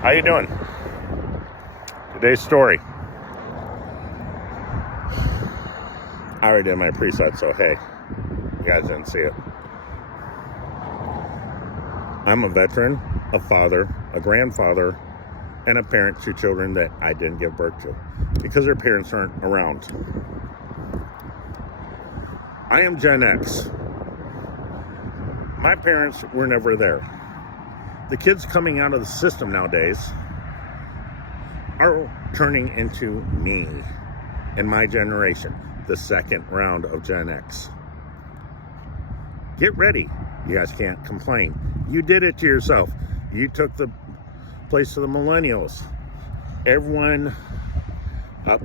How you doing? Today's story. I already did my preset, so hey, you guys didn't see it. I'm a veteran, a father, a grandfather, and a parent to children that I didn't give birth to because their parents aren't around. I am Gen X. My parents were never there. The kids coming out of the system nowadays are turning into me and my generation, the second round of Gen X. Get ready. You guys can't complain. You did it to yourself. You took the place of the millennials. Everyone up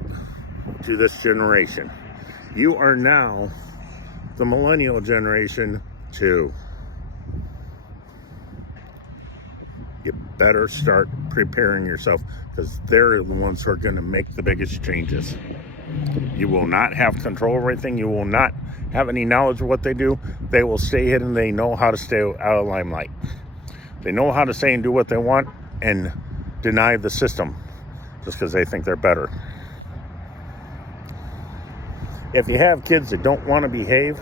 to this generation. You are now the millennial generation too. You better start preparing yourself because they're the ones who are going to make the biggest changes. You will not have control of everything. You will not have any knowledge of what they do. They will stay hidden. They know how to stay out of the limelight. They know how to say and do what they want and deny the system just because they think they're better. If you have kids that don't want to behave,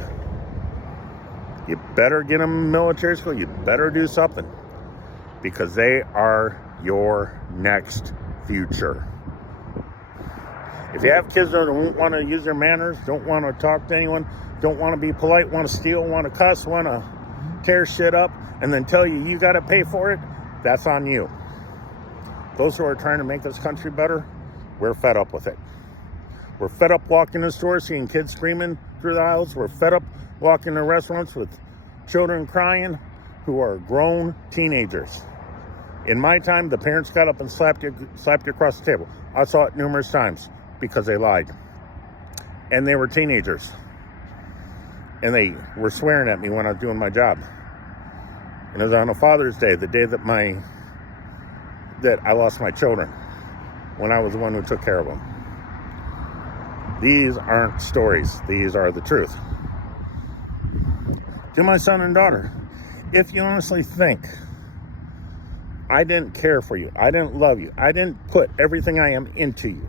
you better get them in military school. You better do something because they are your next future. If you have kids that don't want to use their manners, don't want to talk to anyone, don't want to be polite, want to steal, want to cuss, want to tear shit up, and then tell you got to pay for it, that's on you. Those who are trying to make this country better, we're fed up with it. We're fed up walking in the stores, seeing kids screaming through the aisles. We're fed up walking in restaurants with children crying who are grown teenagers. In my time, the parents got up and slapped you across the table. I saw it numerous times because they lied. And they were teenagers. And they were swearing at me when I was doing my job. And it was on a Father's Day, the day that I lost my children, when I was the one who took care of them. These aren't stories. These are the truth. To my son and daughter, if you honestly think I didn't care for you, I didn't love you, I didn't put everything I am into you,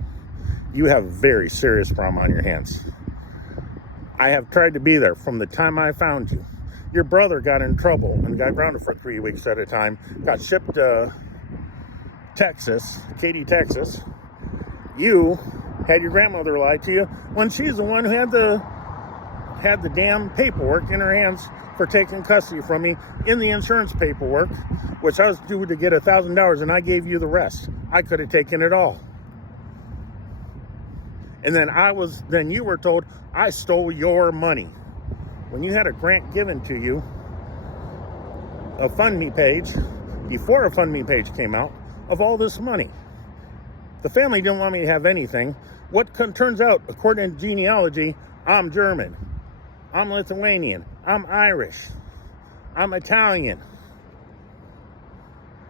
you have a very serious problem on your hands. I have tried to be there from the time I found you. Your brother got in trouble and got grounded for 3 weeks at a time, got shipped to Texas, Katy, Texas. You had your grandmother lie to you when she's the one who had the damn paperwork in her hands for taking custody from me in the insurance paperwork, which I was due to get $1,000 and I gave you the rest. I could have taken it all. And then you were told I stole your money. When you had a grant given to you, a FundMe page, before a FundMe page came out, of all this money. The family didn't want me to have anything. Turns out, according to genealogy, I'm German. I'm Lithuanian. I'm Irish. I'm Italian.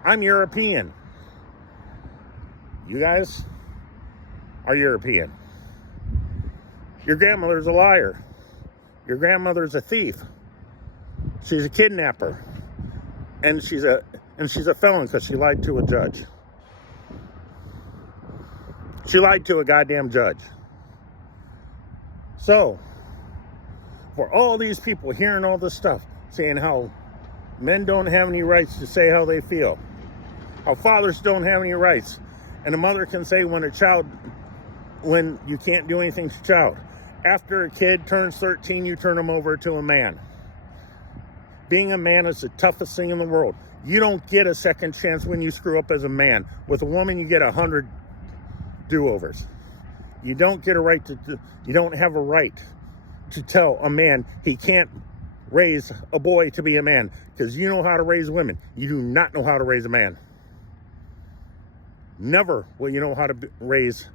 I'm European. You guys are European. Your grandmother's a liar. Your grandmother's a thief. She's a kidnapper. And she's a felon because she lied to a judge. She lied to a goddamn judge. So, for all these people hearing all this stuff, saying how men don't have any rights to say how they feel, how fathers don't have any rights, and a mother can say when you can't do anything to a child. After a kid turns 13, you turn them over to a man. Being a man is the toughest thing in the world. You don't get a second chance when you screw up as a man. With a woman, you get 100 do-overs. You don't get a right you don't have a right to tell a man he can't raise a boy to be a man because you know how to raise women. You do not know how to raise a man. Never will you know how to raise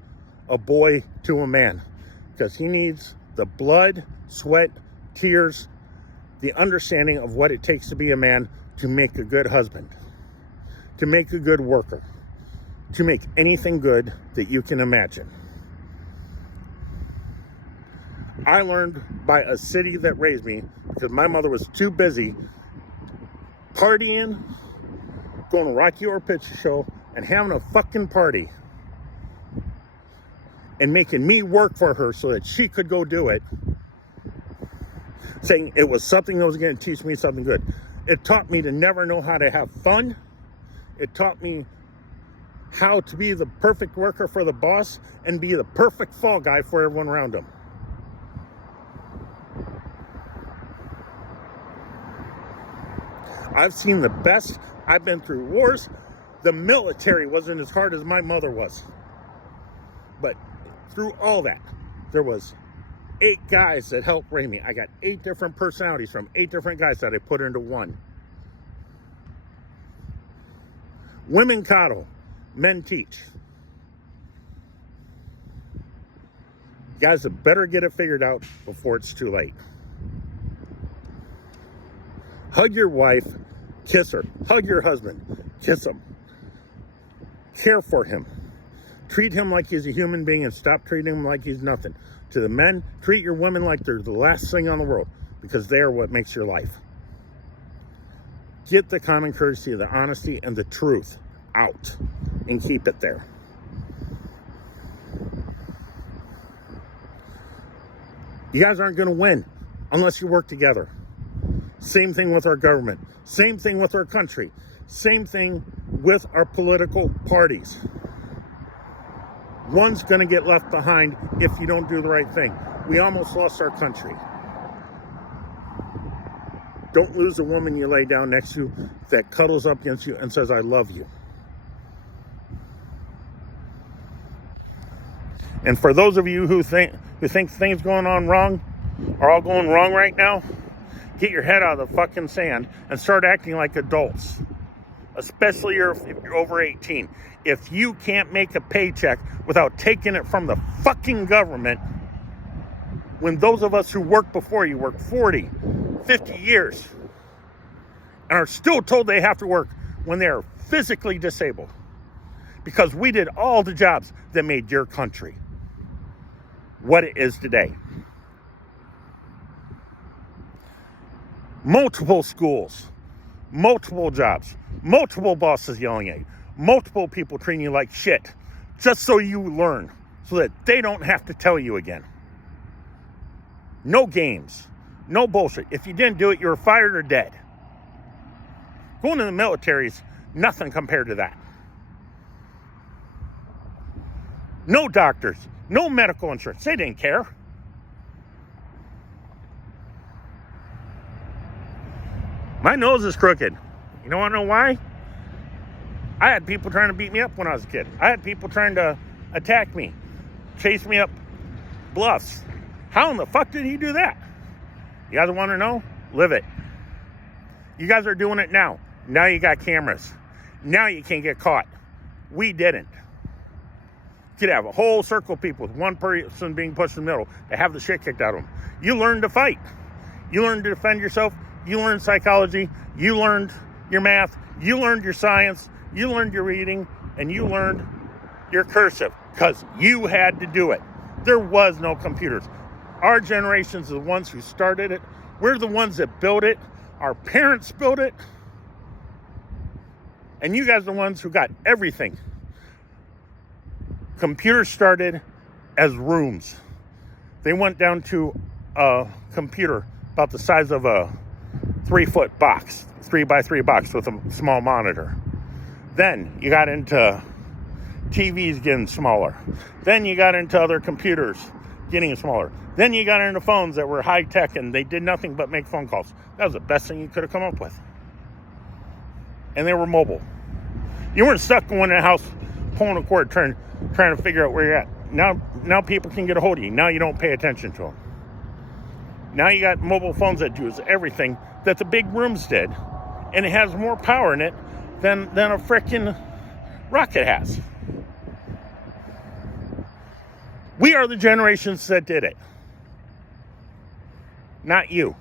a boy to a man because he needs the blood, sweat, tears, the understanding of what it takes to be a man to make a good husband, to make a good worker, to make anything good that you can imagine. I learned by a city that raised me because my mother was too busy partying, going to Rocky Horror Picture Show, and having a fucking party and making me work for her so that she could go do it, saying it was something that was going to teach me something good. It taught me to never know how to have fun. It taught me how to be the perfect worker for the boss and be the perfect fall guy for everyone around him. I've seen the best. I've been through wars. The military wasn't as hard as my mother was. But through all that, there was 8 guys that helped raise me. I got 8 different personalities from 8 different guys that I put into one. Women coddle, men teach. You guys have better get it figured out before it's too late. Hug your wife, kiss her. Hug your husband, kiss him. Care for him. Treat him like he's a human being and stop treating him like he's nothing. To the men, treat your women like they're the last thing on the world, because they are what makes your life. Get the common courtesy, the honesty, and the truth out and keep it there. You guys aren't going to win unless you work together. Same thing with our government. Same thing with our country. Same thing with our political parties. One's going to get left behind if you don't do the right thing. We almost lost our country. Don't lose the woman you lay down next to that cuddles up against you and says, I love you. And for those of you who think things going on wrong are all going wrong right now, get your head out of the fucking sand and start acting like adults. Especially if you're over 18. If you can't make a paycheck without taking it from the fucking government, when those of us who worked before you worked 40, 50 years and are still told they have to work when they're physically disabled, because we did all the jobs that made your country what it is today. Multiple schools, multiple jobs, multiple bosses yelling at you, multiple people treating you like shit, just so you learn, so that they don't have to tell you again. No games, no bullshit. If you didn't do it, you were fired or dead. Going to the military is nothing compared to that. No doctors, no medical insurance. They didn't care. My nose is crooked. You don't want to know why? I had people trying to beat me up when I was a kid. I had people trying to attack me, chase me up bluffs. How in the fuck did he do that? You guys want to know? Live it. You guys are doing it now. Now you got cameras. Now you can't get caught. We didn't. You could have a whole circle of people with one person being pushed in the middle to have the shit kicked out of them. You learned to fight. You learned to defend yourself. You learned psychology. You learned your math. You learned your science. You learned your reading. And you learned your cursive because you had to do it. There was no computers. Our generation's the ones who started it. We're the ones that built it. Our parents built it. And you guys are the ones who got everything. Computers started as rooms. They went down to a computer about the size of a 3-foot box, 3x3 box with a small monitor. Then you got into TVs getting smaller. Then you got into other computers getting smaller. Then you got into phones that were high tech and they did nothing but make phone calls. That was the best thing you could have come up with. And they were mobile. You weren't stuck going in a house pulling a cord trying to figure out where you're at. Now people can get a hold of you. Now you don't pay attention to them. Now you got mobile phones that do everything that the big rooms did. And it has more power in it than a frickin' rocket has. We are the generations that did it. Not you.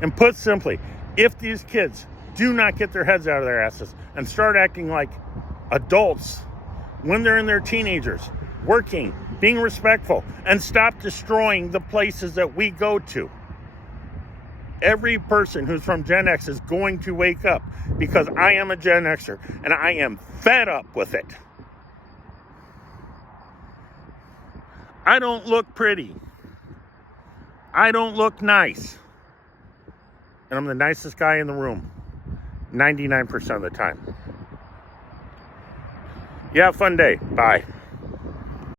And put simply, if these kids do not get their heads out of their asses and start acting like adults when they're in their teenagers, working, being respectful, and stop destroying the places that we go to. every person who's from Gen X is going to wake up, because I am a Gen Xer and I am fed up with it. I don't look pretty. I don't look nice. And I'm the nicest guy in the room 99% of the time. You have a fun day. Bye.